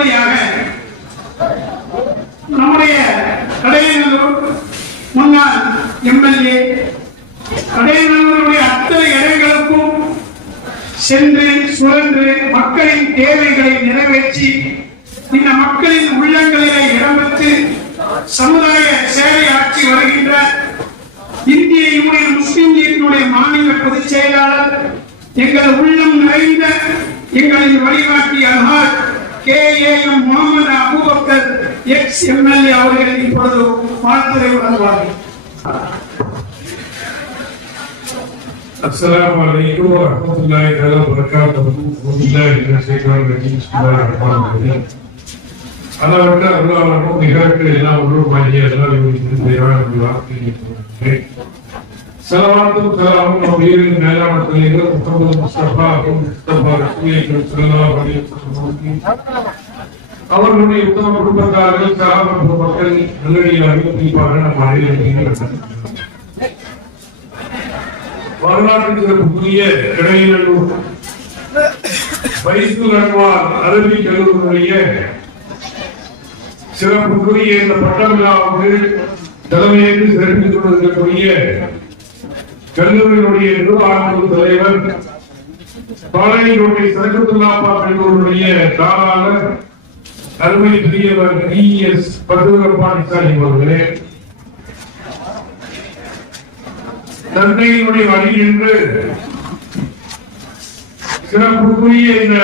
அடுத்தபடியாக நம்முடைய கடையநல்லூர் முன்னாள் எம்எல்ஏ கடையநல்லூருடைய அத்தனை இடங்களுக்கும் சென்று சுழன்று மக்களின் தேவைகளை நிறைவேற்றி இந்த மக்களின் உள்ளங்களிலே இடம்பெற்று சமுதாய சேவை ஆற்றி வருகின்ற இந்திய யூனியன் முஸ்லிம் லீக்கினுடைய மாநில பொதுச் செயலாளர் எங்கள் உள்ளம் நிறைந்த எங்களின் வழிகாட்டி Alhaj KAM Mohammed Abubakkar ex MLA அவர்கள் இப்பொழுது வாழ்த்துரை வழங்குவார்கள். அஸ்ஸலாமு அலைக்கும் வரஹ்மத்துல்லாஹி வபரகாத்துஹு. பிஸ்மில்லாஹிர் ரஹ்மானிர் ரஹீம். பிஸ்மில்லாஹிர் ரஹ்மானிர் ரஹீம். அளவற்ற அல்லாஹ்வுக்கும் நிகரற்ற எல்லா உள்ளுமாகிய அல்லாஹ்வின் வார்த்தையை ஸலவாத்தும் ஸலாமும் நபியின் மேலான தலைவர் முஹம்மது முஸ்தபா ரசூலுல்லாஹி ஸல்லல்லாஹு அலைஹி வஸல்லம் அவர்களுடைய உத்தம குடும்பத்தார்கள் சஹாபாக்கள் மக்கள் நல்லடியார்கள் குறிப்பாக நம் அனைவரும் வரலாற்று சிறப்புக்குரிய கடையநல்லூர் பைசுல் அன்வார் அரபி கல்லூரியுடைய சிறப்புக்குரிய இந்த பட்டவிழாவுக்கு தலைமையேற்று சிறப்பித்துக் கொண்டிருக்கக்கூடிய கல்லூரியினுடைய நிர்வாக தலைவர் பாளையங்கோட்டை சரகத்துல்லாப்பா கல்லூரியுடைய தாளாளர் அருமை பெரியவர் ES பதுரப்பாணி சாஹிப் அவர்களே, தந்தையினுடைய வழி என்று சிறப்புக்குரிய இந்த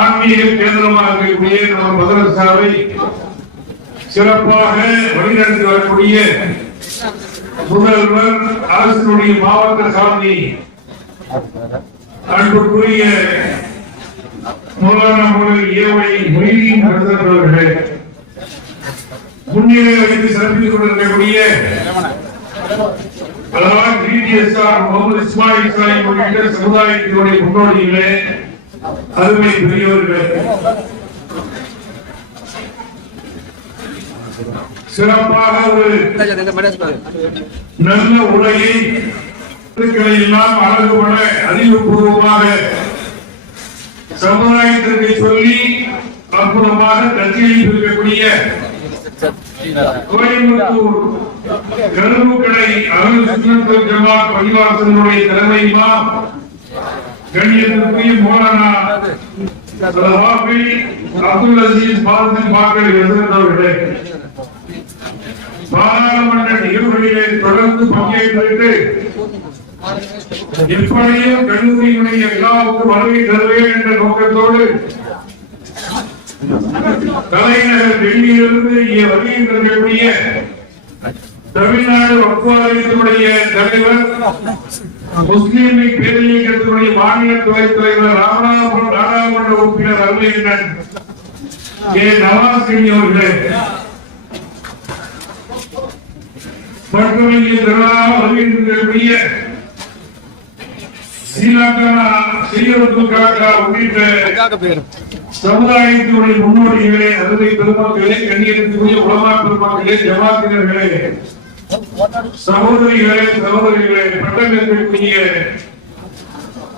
ஆன்மீக கேந்திரமாக இருக்கக்கூடிய நம்ம மதரசாவை சிறப்பாக வழிநடத்தி வரக்கூடிய முதல்வர் அரசினுடைய மாவட்ட சாமி அன்புக்குரிய மௌலானா மௌலவி ஏவை மொய்தீன் அவர்களே, முன்னிலை வைத்து சிறப்பித்துக் கொண்டிருக்கக்கூடிய முகமது இஸ்மாயில் சாஹிப் உள்ளிட்ட சமுதாயத்தினுடைய முன்னோடிகளே, அருமை பெரியவர்களே, சிறப்பாக ஒரு நல்ல உரையை எல்லாம் அழகுபட அறிவுபூர்வமாக சமுதாயத்திற்கு சொல்லி அற்புதமாக கட்சியில் இருக்கக்கூடிய கோயம்புத்தூர் கரும்புக்கடை அகல் சுற்றத்தில் ஜமாத் பள்ளிவாசலுடைய தலைமை இமாம் கண்ணியத்திற்குரிய மௌலானா அப்துல் அசீஸ் பாரதின் பாக்கள் எழுந்தவர்களே, பாராளுமன்ற நிகழ்வுகளிலே தொடர்ந்து பங்கேற்று எப்படியும் கல்லூரியினுடைய எல்லாருக்கும் வருகை தருவேன் என்ற நோக்கத்தோடு தலைநகர் டெல்லியிலிருந்து இங்கே வருகின்றக்கூடிய தமிழ்நாடு வக்ஃப் வாரியத்தினுடைய தலைவர் முஸ்லிம் லீக் பேரியக்கத்தினுடைய மாநில துணைத் தலைவர் ராமநாதபுரம் நாடாளுமன்ற உறுப்பினர் அருமையண்ணன் நவாஸ் அவர்களே, மற்றும் இங்கே திரளாக வருகின்றக்கூடிய உள்ளிட்ட சமுதாயத்தினுடைய முன்னோடிகளே, அருமை பெருமக்களே, கண்ணியத்திற்குரிய உலமா பெருமக்களே, ஜமாத்தினர்களே, சகோதரிகளே, சகோதரிகளே, பட்டங்களுக்குரிய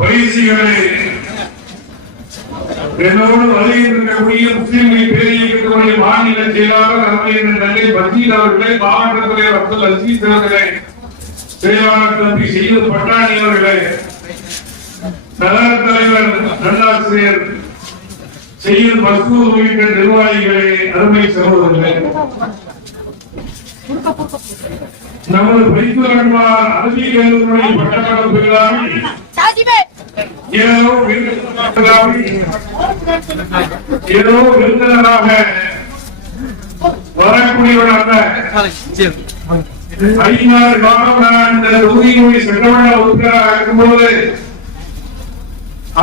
பயிற்சிகளே, என்னோடு வருகின்றக்கூடிய முஸ்லிம் லீக் பேரியக்கத்தினுடைய மாநில செயலாளர் அருமையண்ணன் நெல்லை பஷீர் அவர்களே, மாவட்ட தலைவர் அப்துல் அசீஸ் அவர்களே, செயலாளர் தம்பி செய்து பட்டாணி அவர்களே, நகர தலைவர் நல்லாசிரியர் செய்து மசூர் உள்ளிட்ட நிர்வாகிகளே, அருமை சகோதரர்களே, நமது பைசுல் அன்வார் அரபி கல்லூரியுடைய பட்டமளிப்பு விழாவில் ஏதோ விருந்தினராக வரக்கூடியவராக 5 காலம் இந்த தொகுதியினுடைய சட்டமன்ற உறுப்பினராக இருக்கும்போது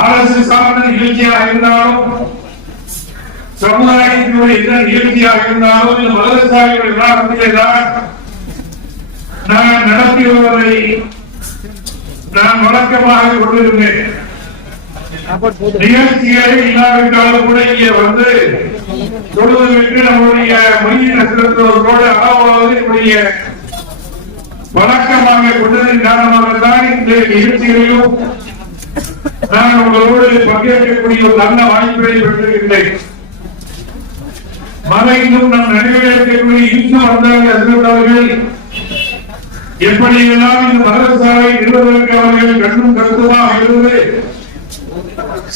அரசு சார்ந்த நிகழ்ச்சியாக இருந்தாலும் சமுதாயத்தினுடைய எந்த நிகழ்ச்சியாக இருந்தாலும் இந்த மதரசாவினுடைய விழாவிலேதான் நான் நடத்தி வருவதை நான் வழக்கமாக கொண்டிருந்தேன். நிகழ்ச்சிகளை இல்லாவிட்டாலும் கூட இங்கே வந்து தொழுவதற்கு நம்முடைய மொழியின் செலுத்துவதோடு அதாவது என்னுடைய வழக்கமாக கொண்டதன் காரணமாகத்தான் இந்த நிகழ்ச்சிகளிலும் நான் உங்களோடு பங்கேற்கக்கூடிய ஒரு நல்ல வாய்ப்பை பெற்றிருக்கின்றேன். மறைந்தும் நம் நினைவில் இருக்கக்கூடிய இந்து வந்தார்கள் எப்படியெல்லாம் இந்த மதரசாவை நிறுவதற்கு அவர்கள் கண்ணும் கருத்துமாக இருந்து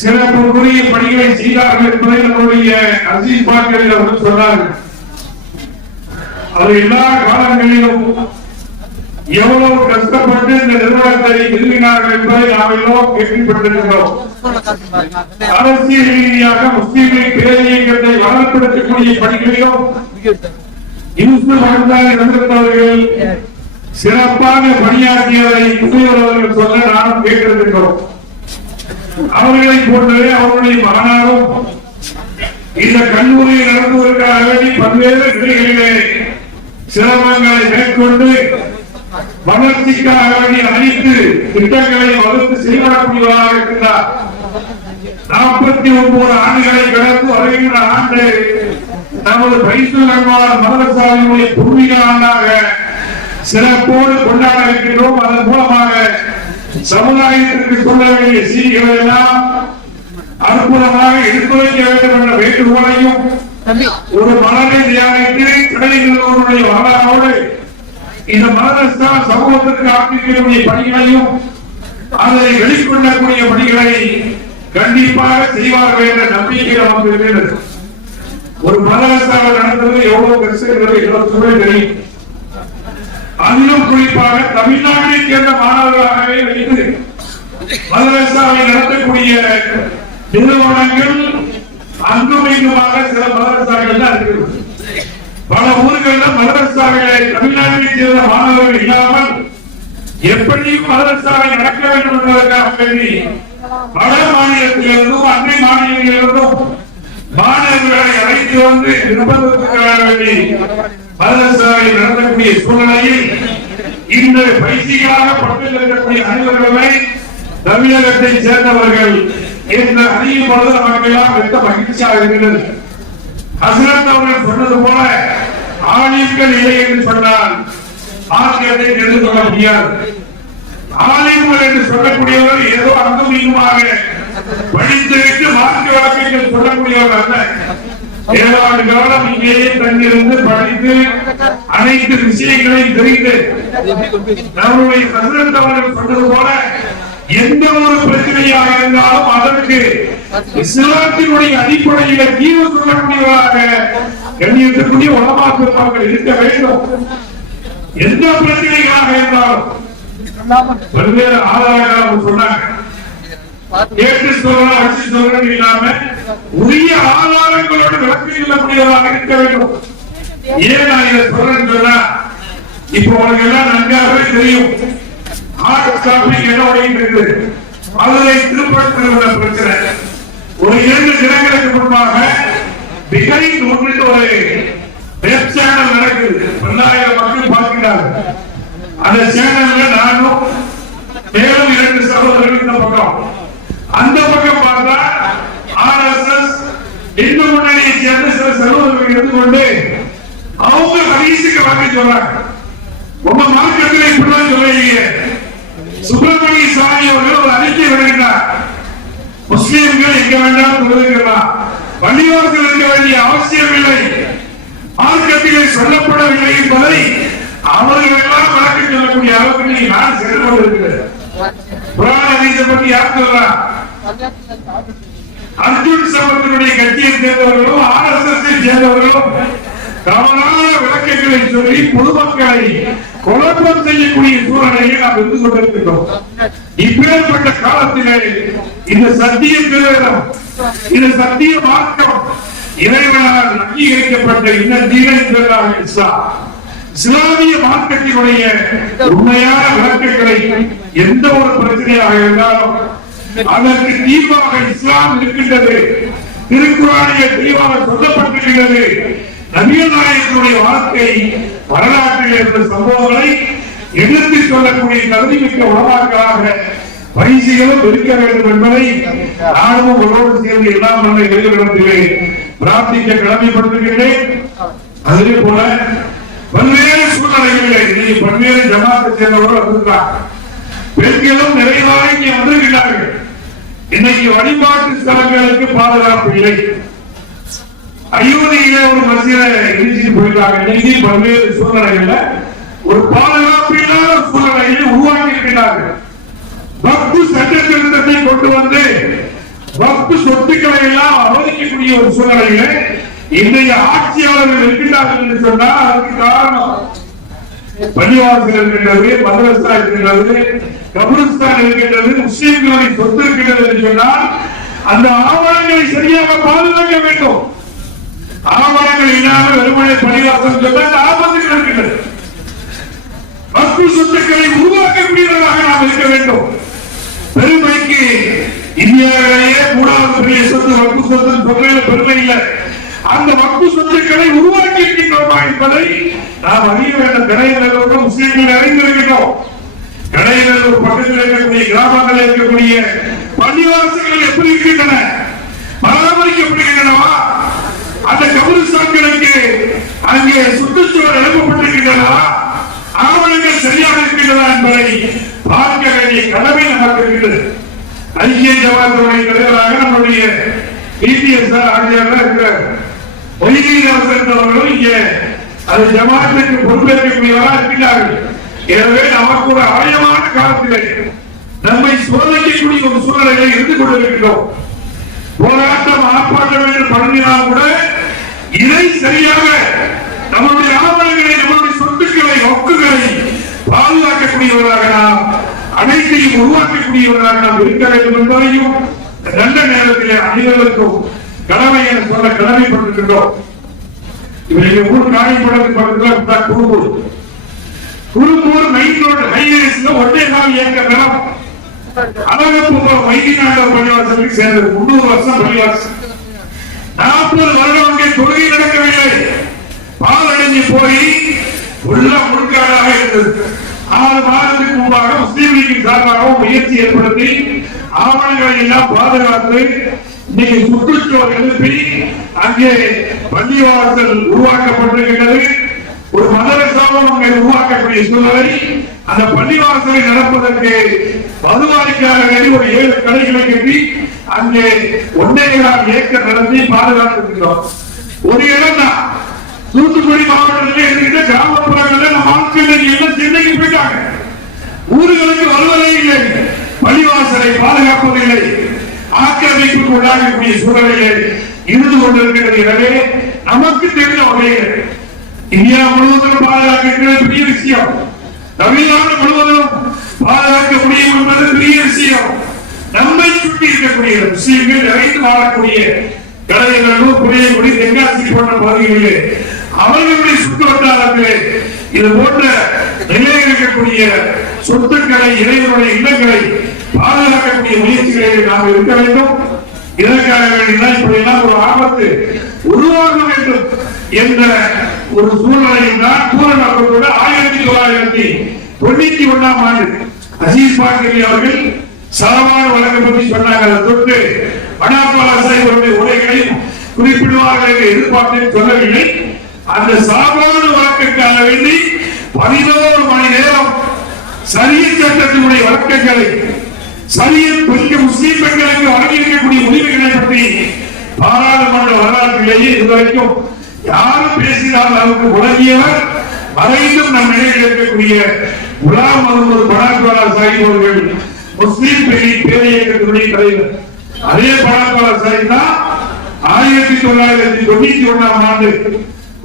சிறப்புக்குரிய பணிகளை செய்தார்கள் என்பதை நம்முடைய அசீஸ் பாக்கள் அவர்கள் சொன்னார்கள். அது எல்லா காலங்களிலும் எவ்வளவு கஷ்டப்பட்டு இந்த நிறுவனத்தை நிறுவினார்கள் என்பதை நாம் எல்லாம் கேள்விப்பட்டிருக்கிறோம். அரசியல் ரீதியாக முஸ்லீம்களின் பேரியக்கத்தை வளர்ப்படுத்தக்கூடிய பணிகளிலும் இந்து வாழ்ந்தால் இருந்தவர்கள் சிறப்பாக பணியாற்றியதை புதியவர்கள் சொல்ல நானும் கேட்டிருக்கிறோம். அவர்களை போன்றே அவருடைய மகனாரும் இந்த கல்லூரியில் நடத்துவதற்காக வேண்டி பல்வேறு நிலைகளிலே சிரமங்களை மேற்கொண்டு வளர்ச்சிக்காக வேண்டிய அனைத்து திட்டங்களை வகுத்து செயல்படக்கூடியவராக இருக்கின்றார். 49 ஆண்டுகளை கடந்து வருகின்ற ஆண்டு நமது பைசூல் அன்வார் மதரசாவினுடைய பூர்வீக ஆண்டாக சிறப்போடு கொண்டாட இருக்கின்றோம். அதன் மூலமாக சமுதாயத்திற்கு சொல்ல வேண்டிய செய்திகளை எல்லாம் அற்புதமாக எடுத்துரைக்க வேண்டும் என்ற வேண்டுகோளையும் ஒரு மலரை தியானித்து கடலிகளுடைய வரலாறோடு இந்த மதரசா சமூகத்திற்கு ஆற்றிக்கக்கூடிய பணிகளையும் அதை வெளிக்கொள்ளக்கூடிய பணிகளை கண்டிப்பாக செய்வார்கள் என்ற நம்பிக்கை நமக்கு இருக்கிறது. ஒரு மதரசாவை நடந்தது எவ்வளவு கஷ்டங்கள் எல்லோருக்குமே தெரியும். அதிலும் குறிப்பாக தமிழ்நாட்டை சேர்ந்த மாணவர்களாகவே வைத்து மதரசாவை நடத்தக்கூடிய நிறுவனங்கள் அங்கும் இங்குமாக சில மதரசாக்கள் தான் இருக்கிறது. பல ஊர்களில் மதரசாக்களை தமிழ்நாட்டை சேர்ந்த மாணவர்கள் இல்லாமல் எப்படியும் மதரசாவை நடக்க வேண்டும் என்பதற்காக வேண்டி வட மாநிலத்திலிருந்தும் அண்டை மாநிலங்களிலிருந்தும் மாணவர்களை அழைத்து வந்து நிர்பந்தத்துக்காக வேண்டி மதரசாவை நடத்தக்கூடிய சூழ்நிலையில் இந்த பயிற்சிகளாக பட்டியலில் இருக்கக்கூடிய அனைவர்களை தமிழகத்தை சேர்ந்தவர்கள் என்ற அறியும் பொழுது நமக்கெல்லாம் வெட்ட மகிழ்ச்சியாக இருக்கிறது. ஹசரத் அவர்கள் சொன்னது போல ஆலிம்கள் இல்லை என்று சொன்னால் மார்க்கத்தை தெரிந்து கொள்ள முடியாது. ஆலிம்கள் என்று சொல்லக்கூடியவர்கள் ஏதோ அங்கும் இங்குமாக படித்துவிட்டு மார்க்க வழக்குகள் சொல்லக்கூடியவர்கள் அல்ல. 7 ஆண்டு காலம் இங்கேயே தங்கியிருந்து படித்து அனைத்து விஷயங்களையும் தெரிந்து நம்முடைய ஹசரத் அவர்கள் சொன்னது போல எந்த ஒரு பிரச்சனையாக இருந்தாலும் அதற்கு இஸ்லாத்தினுடைய அடிப்படையில் தீர்வு சொல்லக்கூடியவராக கண்ணியத்திற்குரிய உலமா பெருமக்கள் இருக்க வேண்டும். எந்த பிரச்சனைகளாக இருந்தாலும் பல்வேறு ஆதாரங்கள் சொன்னாங்க. கேட்டு சொல்ற வச்சு சொல்றது இல்லாம உரிய ஆதாரங்களோடு விளக்கி சொல்லக்கூடியவராக இருக்க வேண்டும். ஏன் நான் இதை சொல்றேன்னு சொன்னா, இப்போ உங்களுக்கு எல்லாம் நன்றாகவே தெரியும். மதுரை திருப்பத்தூர் பிரச்சனை ஒரு 2 தினங்களுக்கு முன்பாக ஒரு வெப் சேனல் நடக்குது. 10,000 மக்கள் பார்க்கிறார்கள். அந்த சேனல்ல நானும் மேலும் 2 சகோதரர்கள் இந்த பக்கம், அந்த பக்கம் பார்த்தா RSS இந்து முன்னணியை சேர்ந்த சில சகோதரர்கள் எடுத்துக்கொண்டு அவங்க ஹதீஸுக்கு வாங்கி சொல்றாங்க. உங்க மார்க்கத்தில் இப்படிதான் சொல்லுவீங்க. சுப்பிரமணிய சாமி அவர்கள் ஒரு அறிக்கை வெளியிட்டார். முஸ்லிம்கள் எங்க வேண்டாம் தொழுகிறார், பள்ளிவாசல் இருக்க வேண்டிய அவசியம் இல்லை, மார்க்கத்திலே சொல்லப்படவில்லை என்பதை அவர்கள் எல்லாம் வழக்கு சொல்லக்கூடிய அளவுக்கு நான் சென்று கொண்டிருக்கிறேன். புராண ஹதீஸை பற்றி யார் சொல்றா? அர்ஜுன் சமத்தினுடைய கட்சியை சேர்ந்தவர்களும் RSS சேர்ந்தவர்களும் தவறான விளக்கங்களை சொல்லி பொதுமக்களை குழப்பம் செய்யக்கூடிய சூழ்நிலையை நாம் இருந்து கொண்டிருக்கிறோம். இப்பேற்பட்ட காலத்திலே இந்த சத்திய பிரவேதம், இந்த சத்திய மார்க்கம் இறைவனால் அங்கீகரிக்கப்பட்ட இந்த தீனாக இஸ்லாம், இஸ்லாமிய மார்க்கத்தினுடைய உண்மையான விளக்கங்களை எந்த ஒரு பிரச்சனையாக இருந்தாலும் அதற்கு தீர்வாக இஸ்லாம் இருக்கின்றது. திருக்குறானிலே தெளிவாக சொல்லப்பட்டிருக்கிறது. நபிகள் நாயகத்தினுடைய வாழ்க்கை வரலாற்றில் இருந்த சம்பவங்களை எடுத்து சொல்லக்கூடிய தகுதிமிக்க உலமாக்களாக பரிசுகளும் இருக்க வேண்டும் என்பதை நானும் உங்களோடு சேர்ந்து எல்லாம் நல்ல இறைவனிடத்திலே பிரார்த்திக்க கடமைப்படுத்துகின்றேன். அதே போல பல்வேறு சூழ்நிலைகளிலே பல்வேறு ஜமாத்தை சேர்ந்தவர்கள் வந்திருக்கிறார். பெண்களும் நிறைவாக இங்கே வந்திருக்கிறார்கள். இன்னைக்கு வழிபாட்டு ஸ்தலங்களுக்கு பாதுகாப்பு இல்லை. அயோத்தியில ஒரு மசித இடிச்சுட்டு போயிட்டாங்க. இன்னைக்கு பல்வேறு சூழ்நிலைகள்ல ஒரு பாதுகாப்பு இல்லாத சூழ்நிலைகளை உருவாக்கி இருக்கிறார்கள். வக்பு சட்ட திருத்தத்தை கொண்டு வந்து வக்பு சொத்துக்களை எல்லாம் அவமதிக்கக்கூடிய ஒரு சூழ்நிலையில இன்றைய ஆட்சியாளர்கள் இருக்கின்றார்கள் என்று சொன்னால் அதற்கு காரணம் பள்ளிவாசல் இருக்கின்றது, மதரசா இருக்கின்றது, கபுரிஸ்தான் இருக்கின்றது, முஸ்லிம்களின் சொத்து இருக்கின்றது என்று சொன்னால் அந்த ஆவணங்களை சரியாக பாதுகாக்க வேண்டும். ஆவணங்கள் இல்லாமல் வெறுமனை பள்ளிவாசல் சொன்னால் ஆபத்துகள் இருக்கின்றது. வக்பு சொத்துக்களை உருவாக்கக்கூடியவர்களாக நாம் இருக்க வேண்டும். பெருமைக்கு இந்தியாவிலேயே மூணாவது பெரிய சொத்து வக்பு சொத்து சொல்ல பெருமை இல்லை. அந்த வக்பு சொத்துக்களை உருவாக்கி இருக்கின்றோமா என்பதை நாம் அறிய வேண்டும். கடையிலோடு முஸ்லிம்கள் அறிந்திருக்கின்றோம். கடையிலூர் பக்கத்தில் இருக்கக்கூடிய கிராமங்களில் இருக்கக்கூடிய பள்ளிவாசல்கள் எப்படி இருக்கின்றன, பராமரிக்கப்படுகின்றனவா? அந்த கபரிஸ்தான்களுக்கு அங்கே சுற்றுச்சூழல் எழுப்பப்பட்டிருக்கின்றனவா? ஆவணங்கள் சரியாக இருக்கின்றதா என்பதை பார்க்க வேண்டிய கடமை நமக்கு இருக்கிறது. ஐக்கிய ஜமாத்துடைய தலைவராக நம்முடைய பிடிஎஸ் ஆட்சியாளர் இருக்கிறார். அவர்களும் இங்கே அது ஜமாத்துக்கு பொறுப்பேற்கக்கூடியவராக இருக்கிறார்கள். எனவே நமக்கு ஒரு ஆழமான காலத்திலே நம்மை சோதிக்கக்கூடிய ஒரு சூழ்நிலையை இருந்து கொண்டிருக்கிறோம். போராட்டம் ஆர்ப்பாட்டம் என்று பண்ணினால் கூட இதை சரியாக நம்முடைய ஆவணங்களை, நம்முடைய சொத்துக்களை, ஒக்குகளை பாதுகாக்கக்கூடியவராக நாம் அனைத்தையும் உருவாக்கக்கூடியவராக நாம் இருக்க வேண்டும் என்பதையும் நல்ல நேரத்திலே அனைவருக்கும் கடமை என சொல்ல கடமைப்பட்டிருக்கின்றோம். இவருடைய ஊர் காணிப்படத்துக்கு பக்கத்தில் குரும்பூர் மெயின் ரோடு ஹைவேஸ்ல ஒட்டே நாள் இயக்க நிலம் அழகப்பூர் வைத்தியநாதர் பள்ளிவாசலுக்கு சேர்ந்தது. 300 வருஷம் பள்ளிவாசல். 40 வருடம் அங்கே தொழுகை நடக்கவில்லை. பாலடைஞ்சு போய் உள்ள முழுக்காடாக இருந்தது. 6 மாதத்துக்கு முன்பாக முஸ்லீம் லீக்கின் சார்பாகவும் முயற்சி ஏற்படுத்தி ஆவணங்களை எல்லாம் பாதுகாத்து இன்னைக்கு சுற்றுச்சூழல் எழுப்பி அங்கே பள்ளிவாசல் உருவாக்கப்பட்டிருக்கிறது. ஒரு மதரசாவும் அங்கே உருவாக்கக்கூடிய சூழலை அந்த பள்ளிவாசலை நடப்பதற்கு மதுவாரிக்காக வேண்டி ஒரு 7 கடைகளை கட்டி அங்கே 1.5 ஏக்கர் நடத்தி பாதுகாத்திருக்கிறோம். ஒரு இடம் தான். தூத்துக்குடி மாவட்டத்திலே இருக்கிற கிராமப்புறங்களில் நம்ம ஆட்கள் எல்லாம் சென்னைக்கு போயிட்டாங்க. ஊர்களுக்கு வருவதே இல்லை. பள்ளிவாசலை பாதுகாப்பதில்லை. ஆக்கிரமிப்புக்கு உள்ளாகக்கூடிய சூழலிலே இருந்து கொண்டிருக்கிறது. எனவே நமக்கு தெரிந்த வகையில் இந்தியா முழுவதும் பாதுகாக்க பெரிய விஷயம். தமிழ்நாடு முழுவதும் பாதுகாக்க முடியும் என்பது பெரிய விஷயம். நம்மை சுற்றி இருக்கக்கூடிய முஸ்லீம்கள் நிறைந்து வாழக்கூடிய கடையநல்லூர், புளியங்குடி, தென்காசி போன்ற பகுதிகளிலே அவர்களுடைய சுற்று வட்டாரத்திலே இது போன்ற நிலையில் இருக்கக்கூடிய சொத்துக்களை, இறைவனுடைய இல்லங்களை பாதுகாக்கக்கூடிய முயற்சிகளில் நாம் இருக்க வேண்டும். இதற்காக வேண்டியதான் இப்படியெல்லாம் ஒரு ஆபத்து உருவாக வேண்டும் என்ற ஒரு சூழ்நிலையில் தான் பூரணத்தோடு 1991ஆம் ஆண்டு அசீஸ் பாக்கரி அவர்கள் சரவான வழக்கு பற்றி சொன்னாங்க. அதை தொட்டு மனாத்வாலா சாஹிபுடைய உரைகளையும் குறிப்பிடுவார்கள் என்று எதிர்பார்த்து சொல்லவில்லை. அந்த சரவான வழக்குக்காக வேண்டி 11 மணி நேரம் சரியத் சட்டத்தினுடைய வழக்குகளை, சரியத் முஸ்லீம் பெண்களுக்கு வழங்கியிருக்கக்கூடிய உரிமைகளை பற்றி பாராளுமன்ற வரலாற்றிலேயே இதுவரைக்கும் யாரும் பேசினால் அவருக்கு உலகியவர் மறைந்தும் நம் நிலையில் இருக்கக்கூடிய குலாம் முகமது மனாத்வாலா சாஹிப் அவர்கள் முஸ்லீம் பேரியக்கத்தினுடைய தலைவர். அதே மனாத்வாலா சாஹிப் தான் 1991ஆம் ஆண்டு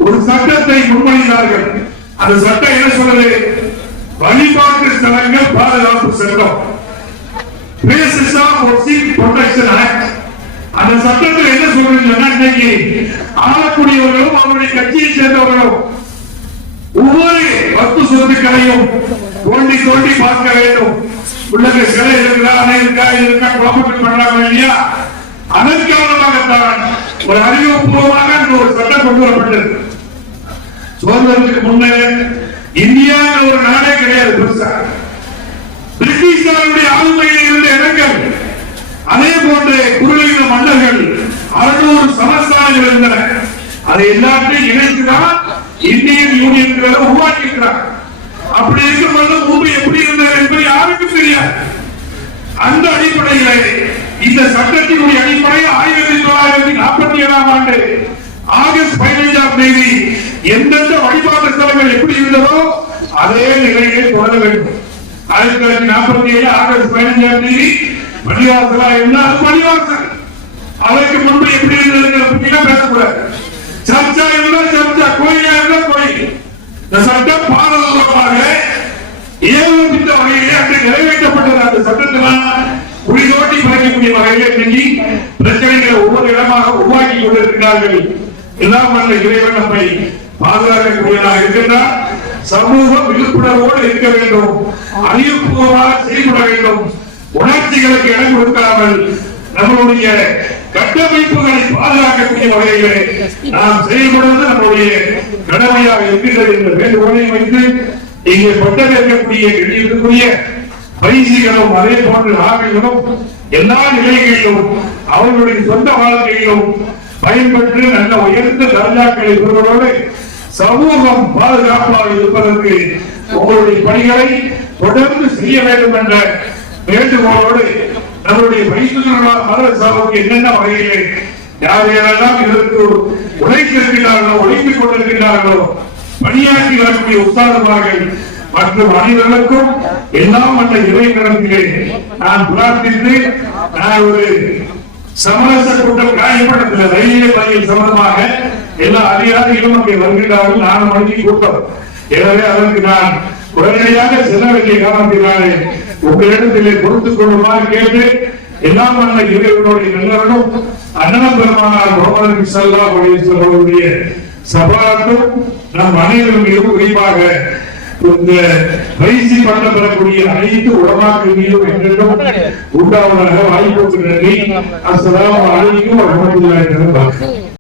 ஒரு சட்டத்தை முன்மொழிந்தார்கள். அந்த சட்டம் என்ன சொல்றது? வழிபாட்டு ஸ்தலங்கள் பாதுகாப்பு சட்டம், Places of Muslim Protection Act. அந்த சட்டத்தில் என்ன சொல்றீங்கன்னா, இன்னைக்கு ஆளக்கூடியவர்களும் அவருடைய கட்சியை சேர்ந்தவர்களும் ஒவ்வொரு வக்ஃப் சொத்துக்களையும் தோண்டி தோண்டி பார்க்க வேண்டும். உள்ளங்க சிலை இருக்குதா, அணை இருக்கா, இது இருக்கா, குழப்பத்தில் பண்றாங்க இல்லையா? அதன் காரணமாகத்தான் ஒரு அறிவுபூர்வமாக ஒரு சட்டம் கொண்டு வரப்பட்டது. சுதந்திரத்துக்கு முன்னே இந்தியா ஒரு நாடே கிடையாது. பெருசா பிரிட்டிஷாருடைய ஆளுமையில் இருந்த இடங்கள், அதே போன்று குறுகிய மன்னர்கள் 600 சமஸ்தானங்கள் இருந்தன. அதை எல்லாத்தையும் இணைத்துதான் இந்தியன் யூனியன் உருவாக்கி இருக்கிறார். அப்படி இருக்கும்போது முன்பு எப்படி இருந்தது என்பது யாருக்கும் தெரியாது. அந்த அடிப்படையில் இந்த சட்டத்தினுடைய அடிப்படை 1947ஆம் ஆண்டு ஆகஸ்ட் 15ஆம் தேதி எந்தெந்த வழிபாட்டு ஸ்தலங்கள் எப்படி இருந்ததோ அதே நிலையை தொடர வேண்டும். 1947 ஆகஸ்ட் 15ஆம் தேதி பள்ளிவாசலா இருந்தால் பள்ளிவாசல், அதற்கு முன்பு எப்படி இருந்தது பேசக்கூடாது. சர்ச்சா இருந்தால் சர்ச்சா, கோயிலா இருந்தால் கோயில். இந்த சட்டம் பாரதூரமாக ஏகோபித்த வகையிலே அன்று நிறைவேற்றப்பட்டது. அந்த சட்டத்தினால் குடிதோட்டி பறக்கக்கூடிய வகையிலே இன்னைக்கு பிரச்சனைகளை ஒவ்வொரு இடமாக உருவாக்கி கொண்டிருக்கிறார்கள். எல்லாம் வல்ல இறைவன் நம்மை பாதுகாக்கக்கூடியதாக இருக்கின்றார். சமூகம் விழிப்புணர்வோடு இருக்க வேண்டும், அறிவுபூர்வமாக செயல்பட வேண்டும். உணர்ச்சிகளுக்கு இடம் கொடுக்காமல் நம்மளுடைய கட்டமைப்புகளை பாதுகாக்கக்கூடிய வகையிலே நாம் செயல்படுவது நம்முடைய கடமையாக இருக்கின்றது என்ற வேண்டுகோளை வைத்து இங்கே பட்டமேற்கக்கூடிய இருக்கக்கூடிய பயிற்சிகளும் அதே போன்ற ஆய்வுகளும் எல்லா நிலைகளிலும் அவர்களுடைய சொந்த வாழ்க்கையிலும் பயன்பெற்று நல்ல உயர்ந்த தர்ஜாக்களை பெறுவதோடு சமூகம் பாதுகாப்பாக இருப்பதற்கு உங்களுடைய பணிகளை தொடர்ந்து செய்ய வேண்டும் என்ற வேண்டுகோளோடு நம்முடைய மதரசாவுக்கு என்னென்ன வகையிலே யார் யாரெல்லாம் இதற்கு உழைத்திருக்கிறார்களோ, உழைத்துக் கொண்டிருக்கிறார்களோ, பணியாற்றி வரக்கூடிய உஸ்தாதுமார்கள் மற்றும் அனைவர்களுக்கும் எல்லாம் அந்த இறைவனத்திலே நான் பிரார்த்தித்து, நான் ஒரு சமரச கூட்டம் காயப்படத்தில் ரயில்வே பணியில் சம்பந்தமாக எல்லா அதிகாரிகளும் அங்கே வருகிறார்கள். நான் வழங்கி கூட்டம், எனவே அதற்கு நான் உடனடியாக செல்ல வேண்டிய காரணத்தினாலே உங்களிடத்திலே பொறுத்துக் கொள்ளுமாறு கேட்டு, எல்லாம் வந்த இறைவனுடைய நல்லவனும் அண்ணன் பெருமானார் முகமது ஸல்லல்லாஹு அலைஹி வஸல்லம் அவருடைய சபாத்தும் நம் அனைவரும் மீதும் குறிப்பாக இந்த பயிற்சி பண்ண பெறக்கூடிய அனைத்து உலமாக்கள் மீதும் என்றென்றும் உண்டாவதாக வாய்ப்புக்கு நன்றி. அஸ்ஸலாமு அலைக்கும் வரஹ்மத்துல்லாஹி வபரகாத்துஹு.